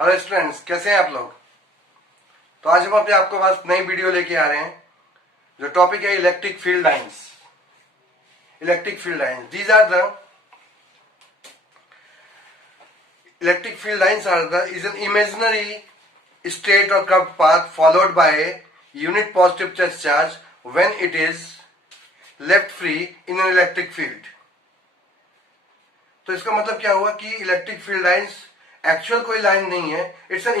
Hello students, कैसे हैं आप लोग। तो आज हम अपने आपको पास नई वीडियो लेके आ रहे हैं। जो टॉपिक है electric field lines. Electric field lines, these are the electric field lines are the is an imaginary straight और curved path followed by a unit positive charge when it is left free in an electric field. तो इसका मतलब क्या हुआ कि electric field lines actual कोई line नहीं है, इट्स एन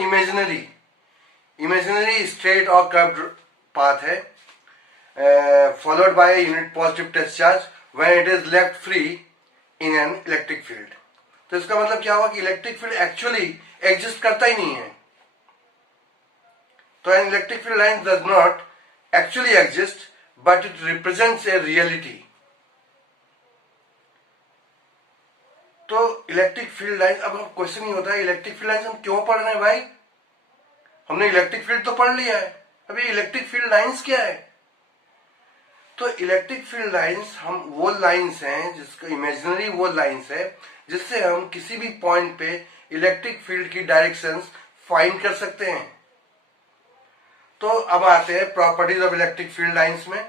इमेजिनरी स्ट्रेट और कर्व्ड पाथ है followed by unit positive test charge when it is left free in an electric field. तो इसका मतलब क्या हुआ कि इलेक्ट्रिक फील्ड एक्चुअली एग्जिस्ट करता ही नहीं है। तो N electric field line does not actually exist but it represents a reality. तो इलेक्ट्रिक फील्ड लाइन, अब हम क्वेश्चन ही होता है इलेक्ट्रिक फील्ड लाइन हम क्यों पढ़ रहे हैं भाई। हमने इलेक्ट्रिक फील्ड तो पढ़ लिया है, अभी इलेक्ट्रिक फील्ड लाइंस क्या है। तो इलेक्ट्रिक फील्ड लाइंस हम वो लाइंस हैं जिसका इमेजिनरी वो लाइंस है जिससे हम किसी भी पॉइंट पे इलेक्ट्रिक फील्ड की डायरेक्शंस फाइंड कर सकते हैं। तो अब आते हैं properties of electric field lines में।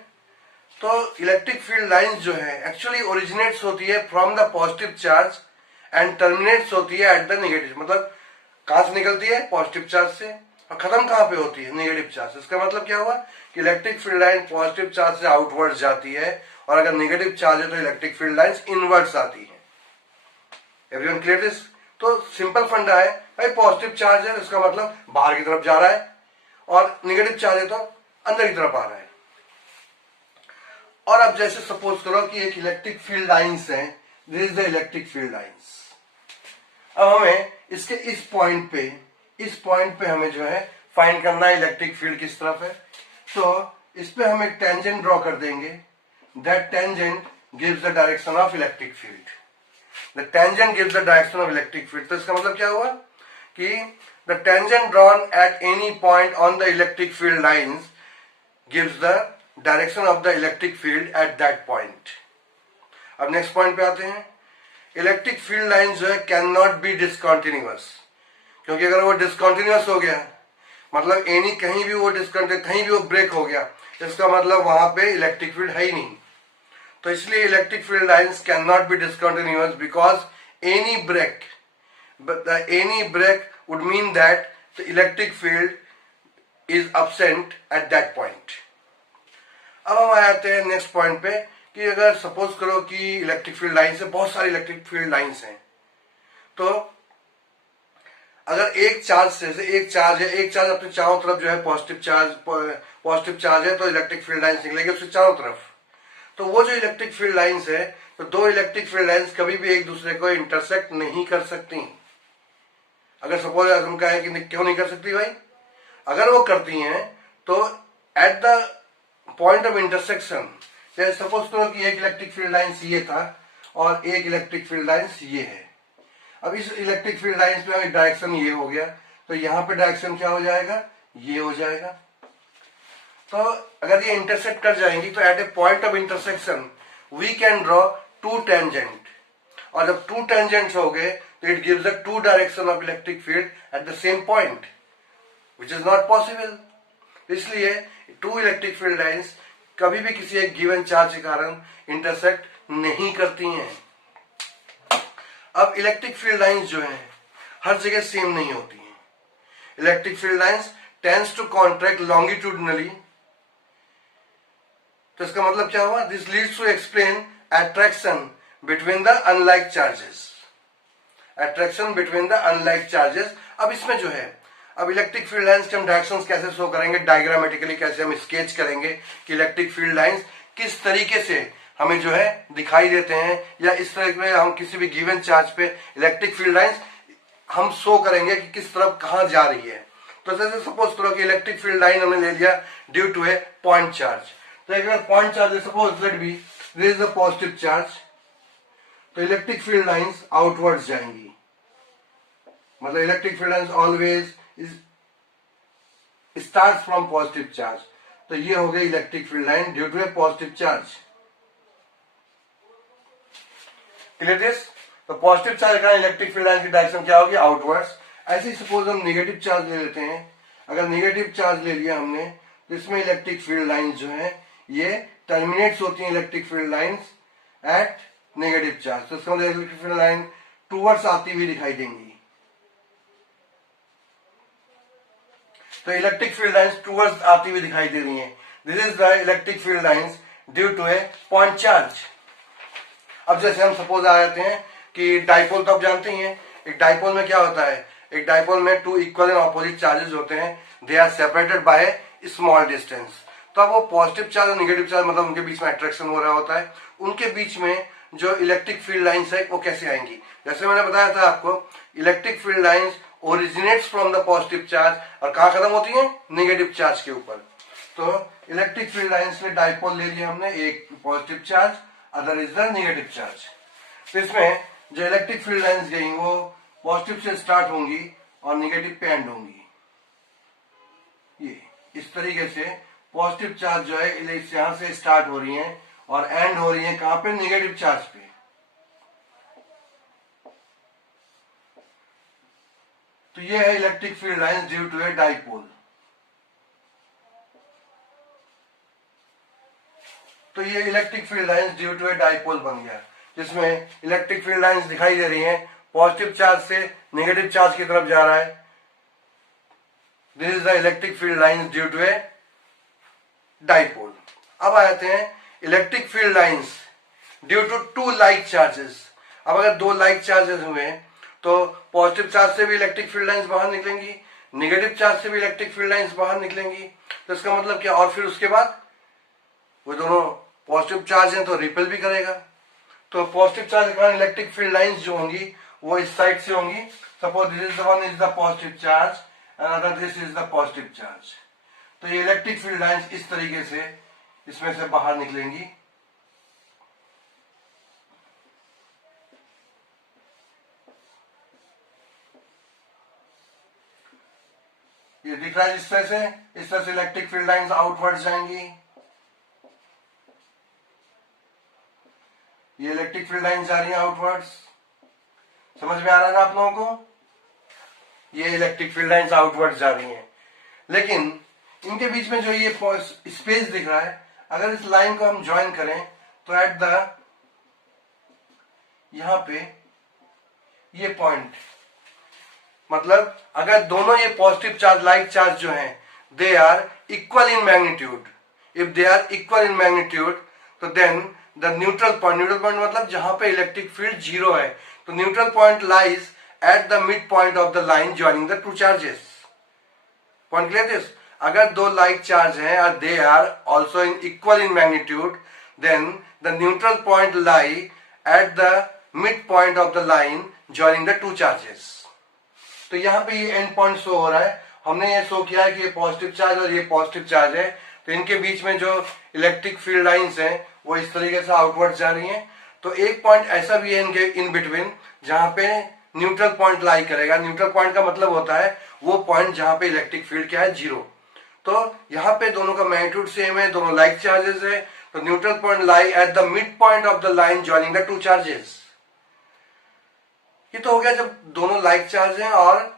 तो इलेक्ट्रिक फील्ड लाइंस जो है एक्चुअली ओरिजिनेट्स होती है from the positive charge and terminates होती है एट द नेगेटिव। मतलब कहां से निकलती है, पॉजिटिव चार्ज से, और खत्म कहां पे होती है, नेगेटिव चार्ज। इसका मतलब क्या हुआ कि electric field line positive charge से आउटवर्ड जाती है और अगर नेगेटिव चार्ज है तो इलेक्ट्रिक फील्ड लाइंस इनवर्ड्स आती है। Everyone clear this. तो सिंपल फंडा है भाई, पॉजिटिव चार्ज है इसका मतलब बाहर की तरफ जा रहा है और नेगेटिव चार्ज है तो अंदर की तरफ आ रहा है। और अब जैसे सपोज करो कि एक इलेक्ट्रिक फील्ड लाइंस है, this is the electric field lines. अब हमें इसके इस पॉइंट पे हमें जो है फाइंड करना है इलेक्ट्रिक फील्ड किस तरफ है। तो इस पे हम एक टेंजेंट ड्रॉ कर देंगे। That tangent gives the direction of electric field. The tangent gives the direction of electric field. तो इसका मतलब क्या हुआ कि the tangent drawn at any point on the electric field lines gives the direction of the electric field eight that point. अब next point पे आते हैं। इलेक्ट्रिक फील्ड लाइन जो है कैन नॉट बी डिसकंटिन्यूअस, क्योंकि अगर वो डिसकंटिन्यूअस हो गया मतलब एनी कहीं भी वो ब्रेक हो गया, इसका मतलब वहां पे इलेक्ट्रिक फील्ड है ही नहीं। तो इसलिए electric field lines can not be discontinuous because any break would mean that the electric field is absent at that point. अब हम आते हैं नेक्स्ट पॉइंट पे कि अगर सपोज करो कि इलेक्ट्रिक फील्ड लाइन से बहुत सारी इलेक्ट्रिक फील्ड लाइंस हैं। तो अगर एक चार्ज अपने चारों तरफ जो है पॉजिटिव चार्ज है तो इलेक्ट्रिक फील्ड लाइंस निकलेगी उसके चारों तरफ। तो वो जो इलेक्ट्रिक फील्ड लाइंस है, तो दो इलेक्ट्रिक फील्ड लाइंस कभी भी एक दूसरे को इंटरसेक्ट नहीं कर सकती। अगर सपोज हम कहें कि क्यों नहीं कर सकती भाई, अगर वो करती हैं तो at the point of intersection, जैसे सपोज करो कि एक इलेक्ट्रिक फील्ड लाइंस ये था और एक इलेक्ट्रिक फील्ड लाइंस ये है। अब इस इलेक्ट्रिक फील्ड लाइंस पे डायरेक्शन ये हो गया, तो यहाँ पे डायरेक्शन क्या हो जाएगा, ये हो जाएगा। तो अगर ये इंटरसेक्ट कर जाएंगी तो at a point of intersection we can draw two tangent, और जब टू टेंजेंट्स हो गए तो it gives the two direction of electric field at the same point, which is not possible. इसलिए टू इलेक्ट्रिक फील्ड लाइंस कभी भी किसी एक गिवन चार्ज के कारण इंटरसेक्ट नहीं करती हैं। अब इलेक्ट्रिक फील्ड लाइंस जो हैं हर जगह सेम नहीं होती हैं। Electric field lines tends to contract longitudinally. तो इसका मतलब क्या हुआ, this leads to explain attraction between the unlike charges. अब इसमें जो है, अब इलेक्ट्रिक फील्ड लाइंस के हम डायरेक्शंस कैसे शो करेंगे, डायग्रामेटिकली कैसे हम स्केच करेंगे कि इलेक्ट्रिक फील्ड लाइंस किस तरीके से हमें जो है दिखाई देते हैं, या इस तरह में हम किसी भी गिवन चार्ज पे इलेक्ट्रिक फील्ड लाइंस हम शो करेंगे कि किस तरफ कहां जा रही है। तो जैसे सपोज करो कि इलेक्ट्रिक फील्ड लाइन हमने ले लिया due to a point charge. तो अगर point charge suppose let be this is the positive charge, तो इलेक्ट्रिक फील्ड लाइंस आउटवर्ड्स जाएंगी। मतलब electric field lines always start from positive charge. तो ये हो गई electric field line due to a positive charge. Clear this. तो positive charge का electric field line की डायरेक्शन क्या होगी, आउटवर्ड्स, ऐसे ही सपोज हम नेगेटिव चार्ज ले लेते हैं। अगर नेगेटिव चार्ज ले लिया हमने तो इसमें इलेक्ट्रिक फील्ड लाइंस जो है ये टर्मिनेट्स होती हैं electric field lines eight negative charge. तो इसका मतलब इलेक्ट्रिक फील्ड लाइन टूवर्ड्स आती हुई दिखाई देंगी। तो इलेक्ट्रिक फील्ड लाइंस टूवर्ड्स आती हुई दिखाई दे रही हैं। This is the electric field lines due to a point charge. अब जैसे हम सपोज आ जाते हैं कि डाइपोल तो आप जानते ही हैं, एक डाइपोल में क्या होता है, एक डाइपोल में two equal and opposite charges होते हैं, they are separated by small distance. तो अब वो पॉजिटिव चार्ज और नेगेटिव चार्ज मतलब उनके बीच में अट्रैक्शन हो रहा होता है, उनके बीच में जो इलेक्ट्रिक फील्ड लाइंस है वो कैसे आएंगी। जैसे मैंने बताया था आपको, electric field lines originates from the positive charge और कहां खत्म होती है, नेगेटिव चार्ज के ऊपर। तो इलेक्ट्रिक फील्ड लाइंस में डाइपोल ले लिया हमने, एक positive charge, other is the negative charge. तो इसमें जो इलेक्ट्रिक फील्ड लाइंस गई वो पॉजिटिव से स्टार्ट होंगी और नेगेटिव पे एंड होंगी। ये इस तरीके से पॉजिटिव चार्ज जो है यहां से स्टार्ट हो रही है और एंड हो रही है कहां पे, नेगेटिव चार्ज पे। तो ये है electric field lines due to a dipole. तो ये electric field lines due to a dipole बन गया, जिसमें इलेक्ट्रिक फील्ड लाइंस दिखाई दे रही हैं, पॉजिटिव चार्ज से नेगेटिव चार्ज की तरफ जा रहा है। This is the electric field lines due to a dipole. अब आ जाते हैं electric field lines due to two like charges. अब अगर दो लाइक चार्जेस हुए तो पॉजिटिव चार्ज से भी इलेक्ट्रिक फील्ड लाइंस बाहर निकलेंगी, नेगेटिव चार्ज से भी इलेक्ट्रिक फील्ड लाइंस बाहर निकलेंगी। तो इसका मतलब क्या, और फिर उसके बाद वो दोनों पॉजिटिव चार्ज हैं तो रिपेल भी करेगा। तो पॉजिटिव चार्ज के कारण इलेक्ट्रिक फील्ड लाइंस जो होंगी वो इस साइड से होंगी। Suppose this is the one is the positive charge and other this is the positive charge. तो ये इलेक्ट्रिक फील्ड लाइंस इस तरीके से इसमें से बाहर निकलेंगी। ये दिख रहा है इस तरह से इलेक्ट्रिक फील्ड लाइंस आउटवर्ड जाएंगी। ये इलेक्ट्रिक फील्ड लाइंस जा रही है आउटवर्ड्स। समझ में आ रहा है ना आप लोगों को, ये इलेक्ट्रिक फील्ड लाइंस आउटवर्ड्स जा रही हैं। लेकिन इनके बीच में जो ये स्पेस दिख रहा है, अगर इस लाइन को हम ज्वाइन करें तो एट द यहां पे ये पॉइंट, मतलब अगर दोनों ये पॉजिटिव चार्ज लाइक चार्ज जो हैं they are equal in magnitude, if they are equal in magnitude तो देन द न्यूट्रल पॉइंट मतलब जहां पे इलेक्ट्रिक फील्ड जीरो है, तो neutral point lies at the mid point of the line joining the two charges. Point clear this? अगर दो like charge हैं और they are also in equal in magnitude then the neutral point lie at the mid point of the line joining the two charges. तो यहाँ पे ये and point show हो रहा है, हमने ये शो किया है कि ये पॉजिटिव चार्ज और ये पॉजिटिव चार्ज है, तो इनके बीच में जो इलेक्ट्रिक फील्ड लाइंस हैं वो इस तरीके से आउटवर्ड जा रही हैं। तो एक पॉइंट ऐसा भी है इनके इन बिटवीन जहां पे न्यूट्रल पॉइंट लाई करेगा। न्यूट्रल पॉइंट का मतलब होता है वो पॉइंट जहां पे इलेक्ट्रिक फील्ड क्या है, जीरो। तो यहाँ पे दोनों का मैग्नीट्यूड सेम है, दोनों लाइक चार्जेस है, तो neutral point lie at the mid point of the line joining the two charges. ये तो हो गया जब दोनों लाइक चार्ज हैं और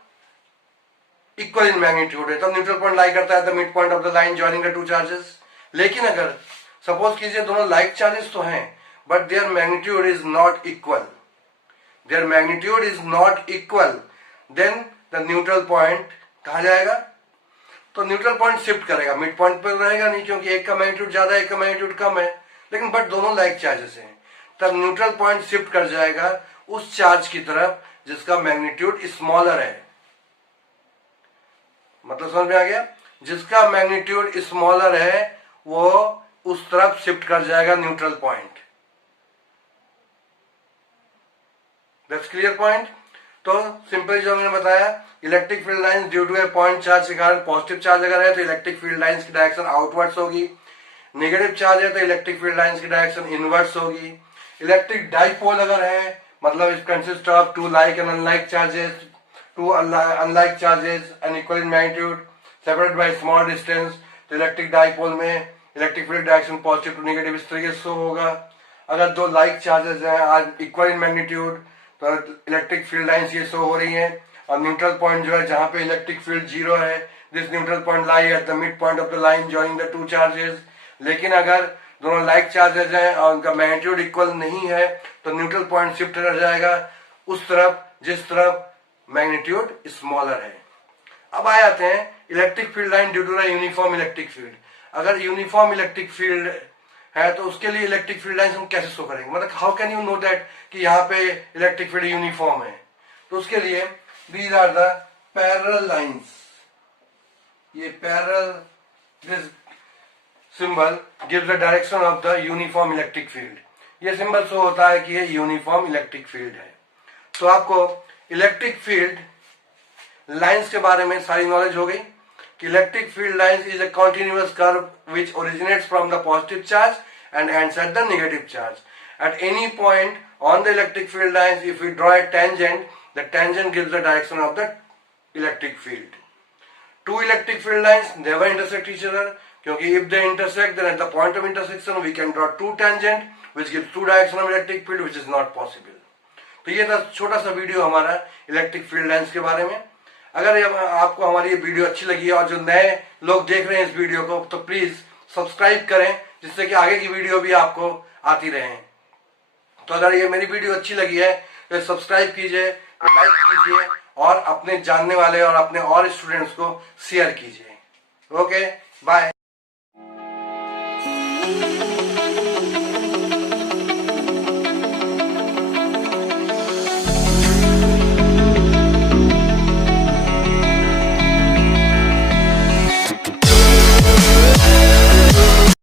इक्वल इन मैग्नीट्यूड है, तब न्यूट्रल पॉइंट लाई करता है the mid point of the line joining the two charges. लेकिन अगर सपोज कीजिए दोनों लाइक चार्जेस तो हैं but their magnitude is not equal, their magnitude is not equal, then the neutral point कहा जाएगा, तो न्यूट्रल पॉइंट शिफ्ट करेगा, मिड पॉइंट पर रहेगा नहीं क्योंकि एक का मैग्नीट्यूड ज्यादा है एक का मैग्नीट्यूड कम है, लेकिन बट दोनों लाइक चार्जेस हैं, तब न्यूट्रल पॉइंट शिफ्ट कर जाएगा उस चार्ज की तरफ जिसका मैग्नीट्यूड स्मॉलर है। मतलब समझ में आ गया, जिसका मैग्नीट्यूड स्मॉलर है वो उस तरफ शिफ्ट कर जाएगा neutral point. That's clear point. तो सिंपल जो हमने बताया, electric field lines due to a point charge के कारण, पॉजिटिव चार्ज अगर है तो इलेक्ट्रिक फील्ड लाइंस की डायरेक्शन आउटवर्ड्स होगी, नेगेटिव चार्ज है तो इलेक्ट्रिक फील्ड लाइंस की डायरेक्शन इनवर्ड्स होगी। इलेक्ट्रिक डाइपोल अगर है मतलब it consist of two like and unlike charges, two unlike charges and equal in magnitude separated by small distance, तो इलेक्ट्रिक डाइपोल में electric field direction positive to negative इस तरीके से show होगा। अगर दो लाइक चार्जेस हैं आज इक्वल इन मैग्नीट्यूड तो इलेक्ट्रिक फील्ड लाइंस ये शो हो रही हैं, और न्यूट्रल पॉइंट जो है जहां पे इलेक्ट्रिक फील्ड जीरो है, this neutral point lie at the mid point of the line joining the two charges. लेकिन अगर दोनों लाइक चार्जेस हैं और उनका मैग्नीट्यूड इक्वल नहीं है तो न्यूट्रल पॉइंट शिफ्ट कर जाएगा उस तरफ जिस तरफ मैग्नीट्यूड स्मॉलर है। अब आ जाते हैं electric field line due to the uniform electric field. अगर यूनिफॉर्म इलेक्ट्रिक फील्ड है तो उसके लिए इलेक्ट्रिक फील्ड लाइन्स हम कैसे शो करेंगे, मतलब how can you know that कि यहाँ पे इलेक्ट्रिक फील्ड यूनिफॉर्म है। तो उसके लिए these are the parallel lines, ये parallel this symbol gives the direction of the uniform electric field. ये सिंबल शो होता है कि ये यूनिफॉर्म इलेक्ट्रिक फील्ड है। तो आपको इलेक्ट्रिक फील्ड लाइन्स के बारे में सारी नॉलेज हो गई कि electric field lines is a continuous curve which originates from the positive charge and ends at the negative charge. At any point on the electric field lines, if we draw a tangent, the tangent gives the direction of the electric field. Two electric field lines never intersect each other, क्योंकि if they intersect, then at the point of intersection we can draw two tangent which gives two direction of electric field, which is not possible. तो ये था छोटा सा video हमारा electric field lines के बारे में। अगर आपको हमारी ये वीडियो अच्छी लगी है और जो नए लोग देख रहे हैं इस वीडियो को तो प्लीज सब्सक्राइब करें जिससे कि आगे की वीडियो भी आपको आती रहे। तो अगर ये मेरी वीडियो अच्छी लगी है तो सब्सक्राइब कीजिए, लाइक कीजिए और अपने जानने वाले और अपने और स्टूडेंट्स को शेयर कीजिए। Okay, bye.